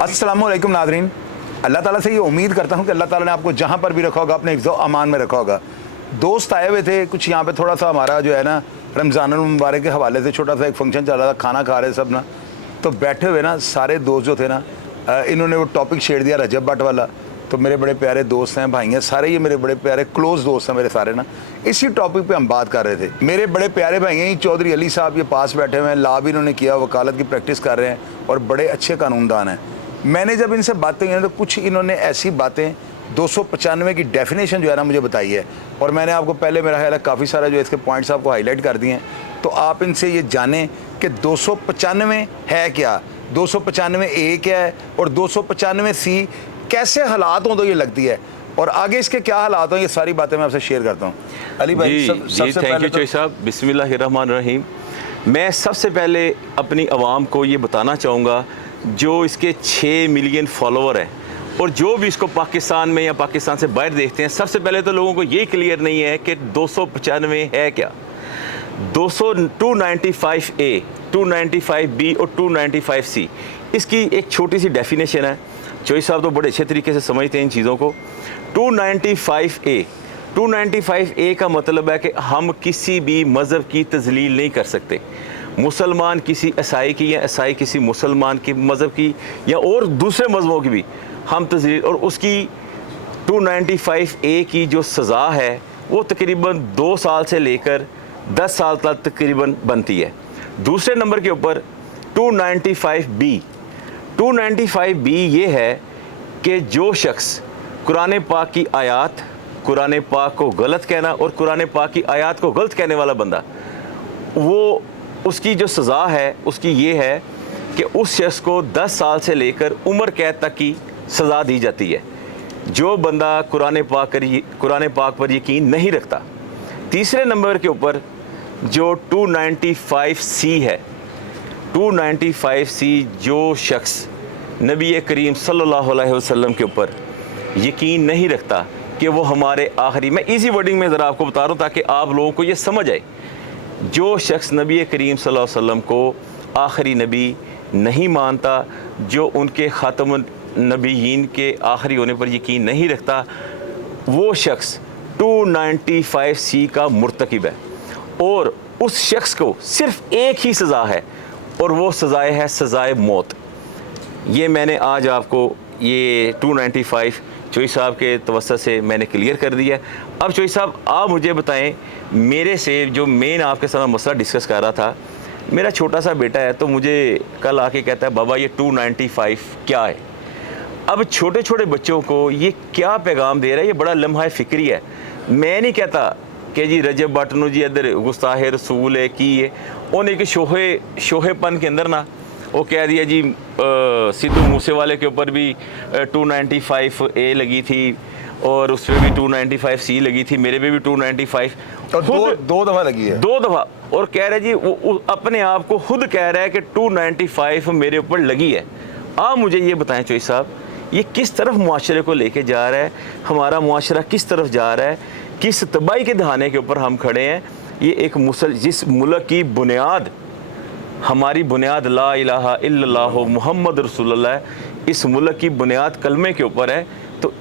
अस्सलामुअलैकुम नाज़रीन, अल्लाह ताला से ये उम्मीद करता हूँ कि अल्लाह ताला ने आपको जहाँ पर भी रखा होगा अपने हिफ्ज़ अमान में रखा होगा। दोस्त आए हुए थे कुछ यहाँ पे, थोड़ा सा हमारा जो है ना रमज़ान मुबारक के हवाले से छोटा सा एक फंक्शन चल रहा था, खाना खा रहे सब ना, तो बैठे हुए ना सारे दोस्त जो थे ना, इन्होंने वो टॉपिक छेड़ दिया रजब भट्ट वाला। तो मेरे बड़े प्यारे दोस्त हैं, भाई हैं सारे, ये मेरे बड़े प्यारे क्लोज़ दोस्त हैं मेरे सारे ना। इसी टॉपिक पे हम बात कर रहे थे। मेरे बड़े प्यारे भाई हैं चौधरी अली साहब, ये पास बैठे हुए हैं, लॉ भी इन्होंने किया, वकालत की प्रैक्टिस कर रहे हैं और बड़े अच्छे कानूनदान हैं। मैंने जब इनसे बातें की तो कुछ इन्होंने ऐसी बातें 295 की डेफिनेशन जो है ना मुझे बताई है, और मैंने आपको पहले मेरा ख्याल है काफ़ी सारा जो इसके पॉइंट्स आपको हाईलाइट कर दिए हैं। तो आप इनसे ये जानें कि 295 है क्या, 295 ए क्या है और 295 सी कैसे हालात हों तो ये लगती है, और आगे इसके क्या हालात हों, ये सारी बातें मैं आपसे शेयर करता हूँ। अली भाई सबसे थैंक यू चोई साहब। बिस्मिल्लाहिर्रहमानिर्रहीम। मैं सबसे पहले अपनी आवाम को ये बताना चाहूँगा, जो इसके 6 मिलियन फॉलोवर हैं और जो भी इसको पाकिस्तान में या पाकिस्तान से बाहर देखते हैं, सबसे पहले तो लोगों को ये क्लियर नहीं है कि 295 है क्या। 295 ए, 295 बी और 295 सी, इसकी एक छोटी सी डेफिनेशन है। चोई साहब तो बड़े अच्छे तरीके से समझते हैं इन चीज़ों को। 295 ए, 295 ए का मतलब है कि हम किसी भी मज़हब की तज़लील नहीं कर सकते। मुसलमान किसी ईसाई की या ईसाई किसी मुसलमान की मज़हब की या और दूसरे मज़हबों की भी हम तज़लील, और उसकी 295 ए की जो सज़ा है वो तकरीबन 2 साल से लेकर 10 साल तक तकरीबन बनती है। दूसरे नंबर के ऊपर 295 बी, 295 बी ये है कि जो शख्स कुरान पाक की आयत, कुरान पाक को गलत कहना और कुरान पाक की आयत को गलत कहने वाला बंदा, वो उसकी जो सज़ा है उसकी ये है कि उस शख्स को 10 साल से लेकर उम्र कैद तक की सज़ा दी जाती है, जो बंदा कुरान पाक पर यकीन नहीं रखता। तीसरे नंबर के ऊपर जो 295 सी है, 295 सी जो शख्स नबी करीम सल्लल्लाहु अलैहि वसल्लम के ऊपर यकीन नहीं रखता कि वो हमारे आखिरी, मैं इजी वर्डिंग में ज़रा आपको बता रहा हूँ ताकि आप लोगों को ये समझ आए। जो शख्स नबी करीम सल्लल्लाहु अलैहि वसल्लम को आखिरी नबी नहीं मानता, जो उनके ख़ातमुन नबीयीन के आखिरी होने पर यकीन नहीं रखता, वो शख्स 295 सी का मुर्तकिब है, और उस शख्स को सिर्फ एक ही सज़ा है और वो सज़ाए है सज़ाए मौत। ये मैंने आज आपको ये 295 चोई साहब के तवस्सुत से मैंने क्लियर कर दिया। अब चोई साहब आप मुझे बताएं, मेरे से जो मेन आपके साथ मसला डिस्कस कर रहा था, मेरा छोटा सा बेटा है, तो मुझे कल आके कहता है बाबा ये 295 क्या है। अब छोटे छोटे बच्चों को ये क्या पैगाम दे रहा है, ये बड़ा लम्हा फ़िक्री है। मैं नहीं कहता कि जी रजब भट्ट नूं जी इधर गुस्ताहे रसूल है की है, उन्हें एक शोहेपन के अंदर ना वो कह दिया जी सिद्धू मूसे वाले के ऊपर भी 295 ए लगी थी और उस पर भी 295 सी लगी थी, मेरे पे भी 295 और दो दफ़ा लगी है, 2 दफ़ा, और कह रहा है जी वो अपने आप को खुद कह रहा है कि 295 मेरे ऊपर लगी है। आप मुझे ये बताएं चोई साहब, ये किस तरफ मुआशरे को लेके जा रहा है, हमारा मुआशरा किस तरफ जा रहा है, किस तबाही के दहाने के ऊपर हम खड़े हैं। ये एक जिस मुल्क की बुनियाद, हमारी बुनियाद ला इलाहा इल्लल्लाह मुहम्मद रसूलुल्लाह, इस मुल्क की बुनियाद कलमे के ऊपर है, तो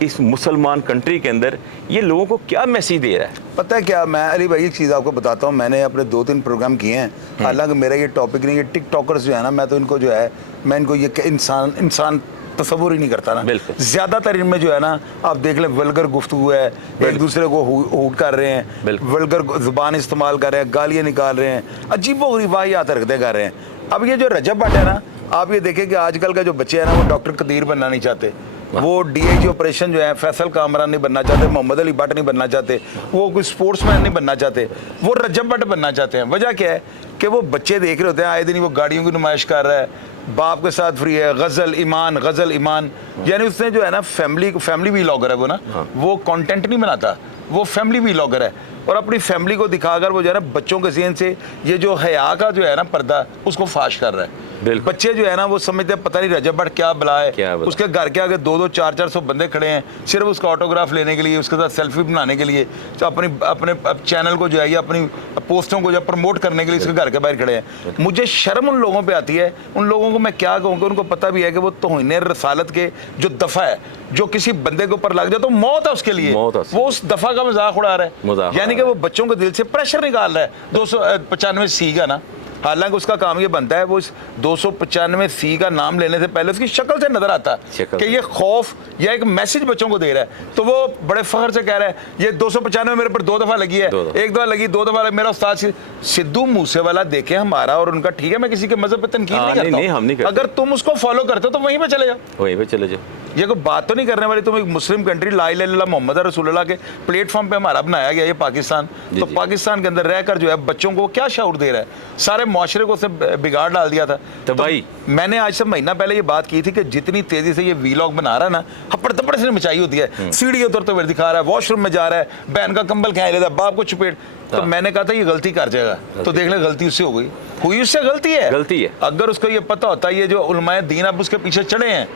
इस मुसलमान कंट्री के अंदर ये लोगों को क्या मैसेज दे रहा है? पता है क्या, मैं अली भाई एक चीज़ आपको बताता हूँ, मैंने अपने 2-3 प्रोग्राम किए हैं, हालांकि मेरा ये टॉपिक नहीं, ये टिकटॉकर्स जो है ना, मैं तो इनको जो है, मैं इनको ये इंसान तस्वुर ही नहीं करता ना। ज़्यादातर इनमें जो है ना, आप देख लें वल्गर गुफ्तगू है, एक दूसरे को हूट कर रहे हैं, वल्गर ज़ुबान इस्तेमाल कर रहे हैं, गालियाँ निकाल रहे हैं, अजीबोगरीबात हरकतें कर रहे हैं। अब ये जो रजब भट्ट है ना, आप ये देखें कि आजकल का जो बच्चे हैं ना, वो डॉक्टर कदीर बनना नहीं चाहते, वो डीआईजी ऑपरेशन जो है फैसल कामरान नहीं बनना चाहते, मोहम्मद अली भट्ट नहीं बनना चाहते, वो कोई स्पोर्ट्समैन नहीं बनना चाहते, वो रजब भट्ट बनना चाहते हैं। वजह क्या है कि वो बच्चे देख रहे होते हैं, आए दिन वो गाड़ियों की नुमाइश कर रहा है, बाप के साथ फ्री है, गज़ल ईमान, यानी उसने जो है ना फैमिली व्लॉगर है वो ना, वो कंटेंट नहीं बनाता, वो फैमिली व्लॉगर है। और अपनी फैमिली को दिखाकर वो जो है ना बच्चों के ज़हन से ये जो हया का जो है ना पर्दा उसको फाश कर रहा है। बिल्कुल। बच्चे जो है ना वो समझते हैं पता नहीं रजब भट्ट क्या बला है, क्या बला। उसके घर के आगे 200-400 बंदे खड़े हैं सिर्फ उसका ऑटोग्राफ लेने के लिए, उसके साथ सेल्फी बनाने के लिए, तो अपने चैनल को जो है या अपनी पोस्टों को जो प्रमोट करने के लिए उसके घर के बाहर खड़े हैं। मुझे शर्म उन लोगों पे आती है, उन लोगों को मैं क्या कहूँगा, उनको पता भी है कि वो तौहीन रसालत के जो दफ़ा है जो किसी बंदे के ऊपर लग जाए तो मौत है उसके लिए, वो उस दफ़ा का मजाक उड़ा रहा है, यानी कि वो बच्चों के दिल से प्रेशर निकाल रहा है 295C का ना। हालांकि उसका काम ये बनता है वो इस 295C का नाम लेने से पहले उसकी शक्ल से नजर आता है कि ये खौफ या एक मैसेज बच्चों को दे रहा है, तो वो बड़े फख्र से कह रहा है ये 295 मेरे पर 2 दफ़ा लगी है, 1 दफ़ा लगी, 2 दफ़ा लगी। मेरा उस्ताद सिद्धू मूसेवाला देखे हमारा और उनका, ठीक है मैं किसी के मजहब पे तनकीद नहीं करता, अगर तुम उसको फॉलो करते हो तो वहीं पे चले जाओ, वहीं पे चले जाओ। ये कोई बात तो नहीं करने वाली, तुम एक मुस्लिम कंट्री ला इलाहा इल्लल्लाह मोहम्मद रसूलुल्लाह के प्लेटफॉर्म पे हमारा बनाया गया ये पाकिस्तान, तो पाकिस्तान के अंदर रहकर जो है बच्चों को क्या शऊर दे रहा है, सारे माशरे को उसने बिगाड़ डाल दिया था। तो भाई मैंने आज से महीना पहले ये बात की थी कि जितनी तेजी से ये वीलॉग बना रहा है ना, हपड़ थपड़ से मचाई होती है, सीढ़ी उतरते हुए दिखा रहा है, वॉशरूम में जा रहा है, बहन का कंबल खा लेता है, बाप को चपेट, तो मैंने कहा था ये गलती कर जाएगा, तो देख ले गलती उससे हो गई, हुई उससे गलती है। अगर उसको ये पता होता ये जो उलमाए दीन अब उसके पीछे चढ़े हैं,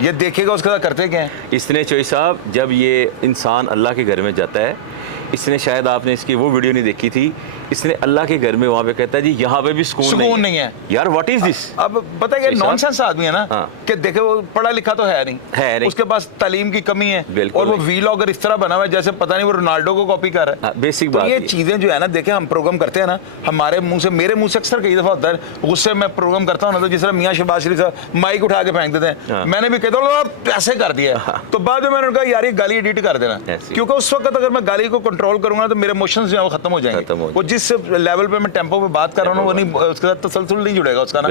ये देखेगा उसके साथ करते क्या है। इसने चोई साहब जब ये इंसान अल्लाह के घर में जाता है, इसने शायद आपने इसकी वो वीडियो नहीं देखी थी, इसने अल्लाह के घर में वहाँ पे कहता है जी यहाँ पे भी सुकून नहीं है यार, व्हाट इज दिस। अब पता है नॉनसेंस आदमी है ना, कि देखे वो पढ़ा लिखा तो है नहीं, उसके पास तालीम की कमी है, और वो वीलॉगर इस तरह बना हुआ है जैसे पता नहीं वो रोनाल्डो को कॉपी कर रहा है। बेसिक बात ये चीजें जो है ना, देखे हम प्रोग्राम करते हैं ना, हमारे मुंह से, मेरे मुंह से अक्सर कई दफा होता है, गुस्से में प्रोग्राम करता हूँ ना, तो जिस तरह मियाँ शहबाज शरीफ साहब माइक उठा के फेंक देते हैं, मैंने भी कहता पैसे कर दिया, तो बाद में मैंने कहा यार ये गाली एडिट कर देना, क्योंकि उस वक्त अगर मैं गाली को कंट्रोल करूंगा तो मेरे इमोशंस जो है वो खत्म हो जाएंगे, वो जिस लेवल पे मैं टेंपो पे बात कर रहा हूँ वो नहीं, उसके साथ तसलसल नहीं जुड़ेगा उसका ना,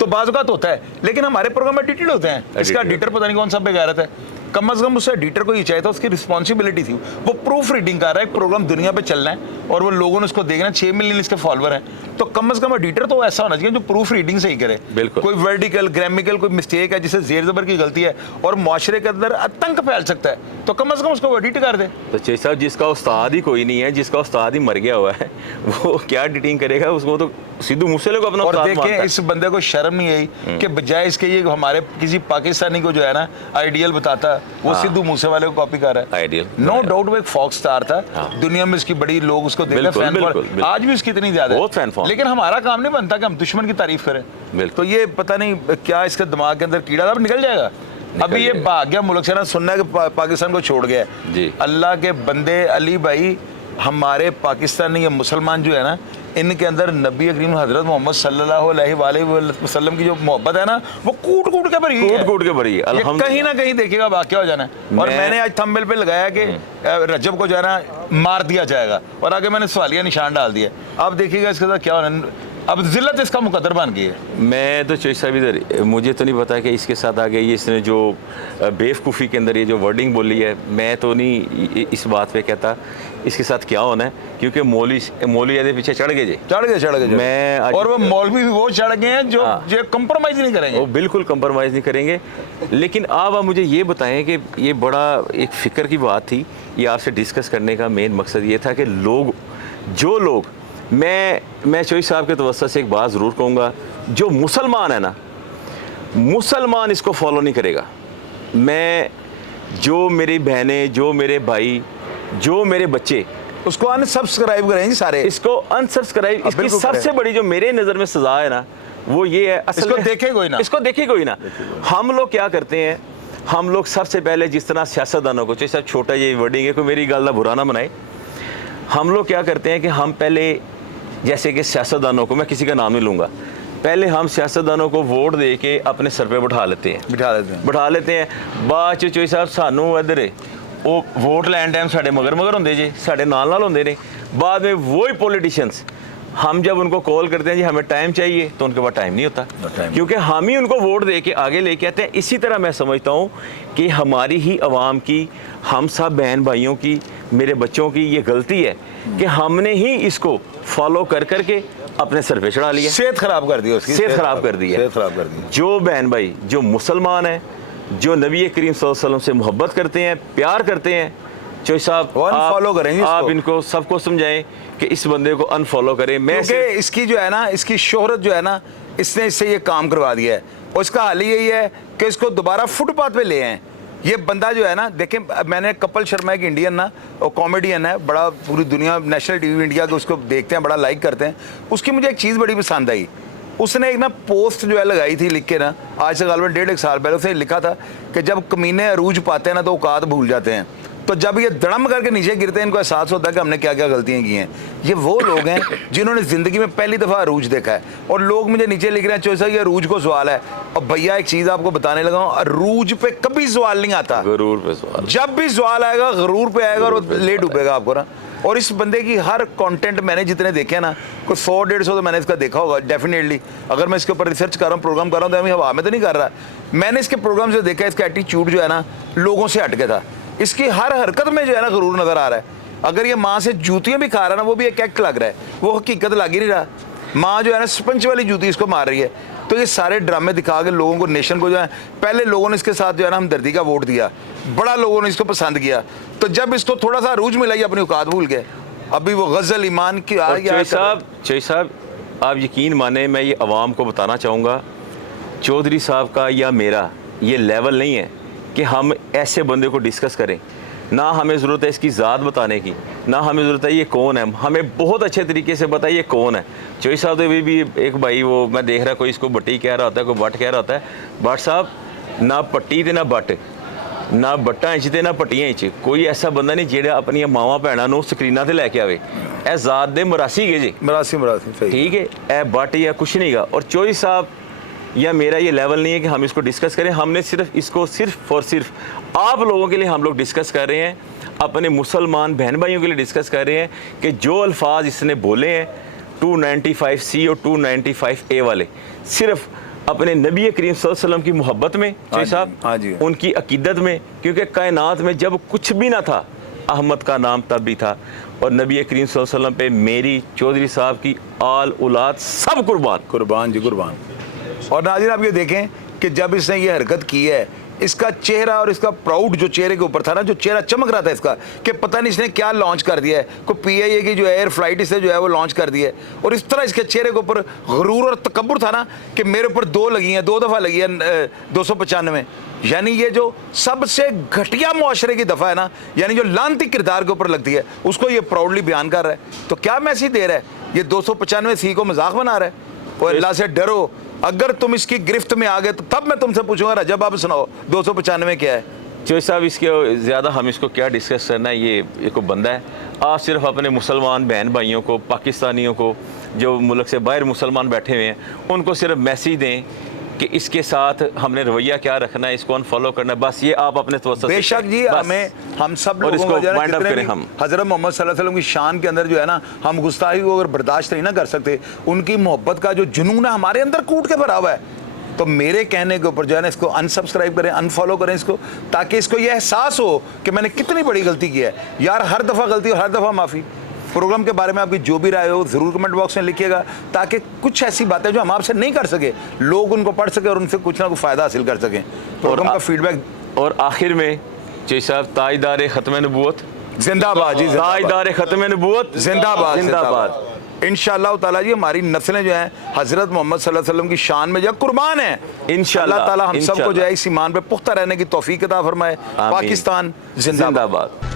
तो बाज़-औक़ात होता है, लेकिन हमारे प्रोग्राम में एडिटेड होते हैं, इसका एडिटर पता नहीं कौन सा बेगैरत है, कम अज़ कम उससे एडिटर को ये चाहिए था, उसकी रिस्पॉन्सिबिलिटी थी, वो प्रूफ रीडिंग कर रहा है, एक प्रोग्राम दुनिया पे चलना है और वो लोगों ने उसको देखना है, 6 मिलियन इसके फॉलोअर हैं, तो कम अज़ कम एडिटर तो ऐसा होना चाहिए जो प्रूफ रीडिंग सही करे, कोई वर्टिकल ग्रामेटिकल कोई मिस्टेक है जिसे ज़ेर ज़बर की गलती है और माशरे के अंदर आतंक फैल सकता है, तो कम अज़ कम उसको एडिट कर दे। तो चेई साहब जिसका उस्ताद ही कोई नहीं है, जिसका उस्ताद ही मर गया हुआ है, वो क्या एडिटिंग करेगा, उसको तो सिद्धू मूसेवाले को अपना और देखें इस बंदे को शर्म नहीं आई कि बजाय इसके ये हमारे किसी पाकिस्तानी को जो है ना आइडियल बताता, वो सिद्धू मूसेवाले को कॉपी कर रहा है। आइडियल नो डाउट वो एक फॉक्स स्टार था, दुनिया में इसकी बड़ी लोग उसको देख रहे हैं, आज भी उसकी इतनी ज्यादा है, लेकिन हमारा काम नहीं बनता कि हम दुश्मन की तारीफ करें, तो ये पता नहीं क्या इसके दिमाग के अंदर कीड़ा था, निकल जाएगा। अभी ये भाग गया मुल्क से ना, सुनना है कि पाकिस्तान को छोड़ गया है। अल्लाह के बंदे अली भाई, हमारे पाकिस्तानी या मुसलमान जो है ना, इनके अंदर नबी करीम हजरत मोहम्मद सल्लल्लाहु अलैहि वसल्लम की जो मोहब्बत है ना, वो कूट कूट के भरी है, कहीं ना कहीं देखिएगा वाक़या हो जाना है। और मैंने आज थंबनेल पे लगाया कि रजब को जो है ना मार दिया जाएगा, और आगे मैंने सवालिया निशान डाल दिया, आप देखिएगा इसके साथ क्या होना, अब जिल्लत इसका मुकद्दर बन गई है। मैं तो चोई साहब इधर मुझे तो नहीं पता कि इसके साथ आगे ये इसने जो बेवकूफ़ी के अंदर ये जो वर्डिंग बोली है, मैं तो नहीं इस बात पे कहता इसके साथ क्या होना है, क्योंकि मौलवी यादे पीछे चढ़ गए मैं और वो मौलवी भी वो चढ़ गए हैं जो कंप्रोमाइज़ नहीं करेंगे, वो बिल्कुल कंप्रोमाइज़ नहीं करेंगे। लेकिन अब आप मुझे ये बताएं कि ये बड़ा एक फ़िक्र की बात थी, ये आपसे डिस्कस करने का मेन मकसद ये था कि लोग मैं चोई साहब के तवज्जो से एक बात ज़रूर कहूँगा, जो मुसलमान है ना, मुसलमान इसको फॉलो नहीं करेगा। जो मेरी बहनें, जो मेरे भाई, जो मेरे बच्चे उसको अनसब्सक्राइब करेंगे सारे, इसको अनसब्सक्राइब, इसकी सबसे बड़ी जो मेरे नज़र में सज़ा है ना, वो ये है, इसको देखे कोई ना। हम लोग क्या करते हैं, हम लोग सबसे पहले जिस तरह सियासतदानों को, चाहे छोटा ये वर्डिंग है, कोई मेरी गल का बुरा ना बनाए, हम लोग क्या करते हैं कि हम पहले जैसे कि सियासतदानों को, मैं किसी का नाम नहीं लूँगा, पहले हम सियासतदानों को वोट दे के अपने सर पे बिठा लेते हैं बाद चोई साहब सानू इधर वो वोट लैन टाइम साढ़े मगर होंगे जी, साढ़े नाल होंगे ने, बाद में वही पॉलिटिशियंस हम जब उनको कॉल करते हैं जी हमें टाइम चाहिए, तो उनके पास टाइम नहीं होता, क्योंकि हम ही उनको वोट दे के आगे लेके आते हैं। इसी तरह मैं समझता हूँ कि हमारी ही आवाम की, हम सब बहन भाइयों की, मेरे बच्चों की ये गलती है कि हमने ही इसको फॉलो कर करके अपने सर पे चढ़ा लिया, सेहत खराब कर दी उसकी, सेहत खराब कर दी है। जो बहन भाई जो मुसलमान हैं, जो नबी करीम सल्लल्लाहु अलैहि वसल्लम से मोहब्बत करते हैं, प्यार करते हैं, चोई साहब वो unfollow करेंगे आप इसको। इनको सबको समझाएं कि इस बंदे को अनफॉलो करें। मैं क्योंकि इसकी जो है ना, इसकी शोहरत जो है ना, इसने इससे ये काम करवा दिया है और इसका हल यही है कि इसको दोबारा फुटपाथ पे ले आए। ये बंदा जो है ना, देखें, मैंने कपिल शर्मा एक इंडियन ना, और कॉमेडियन है, बड़ा पूरी दुनिया नेशनल टीवी इंडिया के उसको देखते हैं, बड़ा लाइक करते हैं। उसकी मुझे एक चीज़ बड़ी पसंद आई। उसने एक ना पोस्ट जो है लगाई थी लिख के ना, आज से गालबन 1.5 साल पहले उसने लिखा था कि जब कमीने अरूज पाते हैं ना तो औकात भूल जाते हैं। तो जब ये धड़म करके नीचे गिरते हैं, इनको एहसास होता है कि हमने क्या क्या गलतियां की हैं। ये वो लोग हैं जिन्होंने ज़िंदगी में पहली दफ़ा अरूज देखा है। और लोग मुझे नीचे लिख रहे हैं, चोई साहब ये अरूज को सवाल है। और भैया एक चीज़ आपको बताने लगा हूँ, अरूज पे कभी सवाल नहीं आता, गरूर पे सवाल। जब भी सवाल आएगा गरूर पे आएगा और ले डूबेगा आपको ना। और इस बंदे की हर कंटेंट मैंने जितने देखे हैं ना, कोई 100-150 तो मैंने इसका देखा होगा डेफिनेटली। अगर मैं इसके ऊपर रिसर्च कर रहा हूँ, प्रोग्राम कर रहा हूँ, तो अभी हवा में तो नहीं कर रहा। मैंने इसके प्रोग्राम से देखा, इसका एटीट्यूड जो है ना लोगों से हटके था। इसकी हर हरकत में जो है ना गरूर नजर आ रहा है। अगर ये माँ से जूतियाँ भी खा रहा है ना, वो भी एक एक्ट लग रहा है, वो हकीकत लग ही नहीं रहा। माँ जो है ना स्पंज वाली जूती इसको मार रही है। तो ये सारे ड्रामे दिखा के लोगों को, नेशन को जो है, पहले लोगों ने इसके साथ जो है ना हमदर्दी का वोट दिया, बड़ा लोगों ने इसको पसंद किया। तो जब इसको थोड़ा सा अरूज मिला, ये अपनी औकात भूल गए। अभी वो गजल ईमान की आ गया। चोई साहब आप यकीन माने, मैं ये अवाम को बताना चाहूँगा, चौधरी साहब का या मेरा ये लेवल नहीं है कि हम ऐसे बंदे को डिस्कस करें। ना हमें ज़रूरत है इसकी ज़ात बताने की, ना हमें ज़रूरत है ये कौन है। हमें बहुत अच्छे तरीके से बताइए ये कौन है। चोई साहब तो भी एक भाई, वो मैं देख रहा, कोई इसको बट्टी कह रहा होता है, कोई बट कह रहा होता है। बट साहब ना पट्टी ते ना बट, ना बट्टा इंच ते ना पट्टियां इंच। कोई ऐसा बंदा नहीं जेड़ा अपनी मावां भैणां नूं स्क्रीनां ते लैके आवे। ए ज़ात दे मरासी गए जी, मरासी सही, ठीक है, ए बट या कुछ नहीं गा। और चोई साहब या मेरा ये लेवल नहीं है कि हम इसको डिस्कस करें। हमने सिर्फ इसको सिर्फ और सिर्फ आप लोगों के लिए हम लोग डिस्कस कर रहे हैं, अपने मुसलमान बहन भाइयों के लिए डिस्कस कर रहे हैं कि जो अल्फाज इसने बोले हैं 295C और 295A वाले, सिर्फ अपने नबी करीम सल्लल्लाहु अलैहि वसल्लम की मोहब्बत में, चोई साहब, उनकी अकीदत में। क्योंकि कायनात में जब कुछ भी ना था, अहमद का नाम तब भी था। और नबी करीम सल्लल्लाहु अलैहि वसल्लम पे मेरी, चौधरी साहब की आल औलाद सब कुर्बान, कुर्बान जी कुर्बान। और नाज़रीन आप ये देखें कि जब इसने ये हरकत की है, इसका चेहरा और इसका प्राउड जो चेहरे के ऊपर था ना, जो चेहरा चमक रहा था इसका, कि पता नहीं इसने क्या लॉन्च कर दिया है। कोई PIA की जो एयर फ्लाइट इससे जो है वो लॉन्च कर दी है। और इस तरह इसके चेहरे के ऊपर गरूर और तकब्बुर था ना कि मेरे ऊपर 2 लगी हैं, 2 दफ़ा लगी है 295। यानी ये जो सबसे घटिया मुआशरे की दफ़ा है ना, यानी जो लानती किरदार के ऊपर लगती है, उसको ये प्राउडली बयान कर रहा है। तो क्या मैसेज दे रहा है? ये 295C को मजाक बना रहा है। और अल्लाह से डरो, अगर तुम इसकी गिरफ्त में आ गए तो तब मैं तुमसे पूछूंगा, रजब आप सुनाओ 295 क्या है। चोई साहब इसके ज़्यादा हम इसको क्या डिस्कस करना है, ये एक बंदा है। आप सिर्फ अपने मुसलमान बहन भाइयों को, पाकिस्तानियों को, जो मुल्क से बाहर मुसलमान बैठे हुए हैं, उनको सिर्फ मैसेज दें कि इसके साथ हमने रवैया क्या रखना है, इसको अनफॉलो करना है। बस ये आप अपने तवज्जो से बेशक जी, हमें हम सब लोगों को जो है ना, जितने भी हज़रत मोहम्मद सल्लल्लाहु अलैहि वसल्लम की शान के अंदर जो है ना, हम गुस्ताखी को अगर बर्दाश्त नहीं ना कर सकते, उनकी मोहब्बत का जो जुनून है हमारे अंदर कूट के भरा हुआ है, तो मेरे कहने के ऊपर जो है ना इसको अनसब्सक्राइब करें, अनफॉलो करें इसको, ताकि इसको ये एहसास हो कि मैंने कितनी बड़ी गलती की है। यार हर दफ़ा गलती और हर दफ़ा माफ़ी। प्रोग्राम के बारे में आपकी जो भी राय हो ज़रूर कमेंट बॉक्स में लिखिएगा, ताकि कुछ ऐसी बातें जो हम आपसे नहीं कर सके, लोग उनको पढ़ सके और उनसे कुछ ना कुछ फ़ायदा हासिल कर सकें। प्रोग्राम का फीडबैक। और आखिर में चोई साहब, ताजदार ख़त्म नबूवत जिंदाबाद जी, ताजदार ख़त्म नबूवत जिंदाबाद जिंदाबाद। इंशाअल्लाह ताला जी हमारी नस्लें जो हैं हज़रत मोहम्मद सल्लल्लाहु अलैहि वसल्लम की शान में जो कुर्बान है। इंशाअल्लाह ताला हम सबको जो है इस ईमान पे पुख्ता रहने की तौफीक अता फरमाए। पाकिस्तान जिंदाबाद।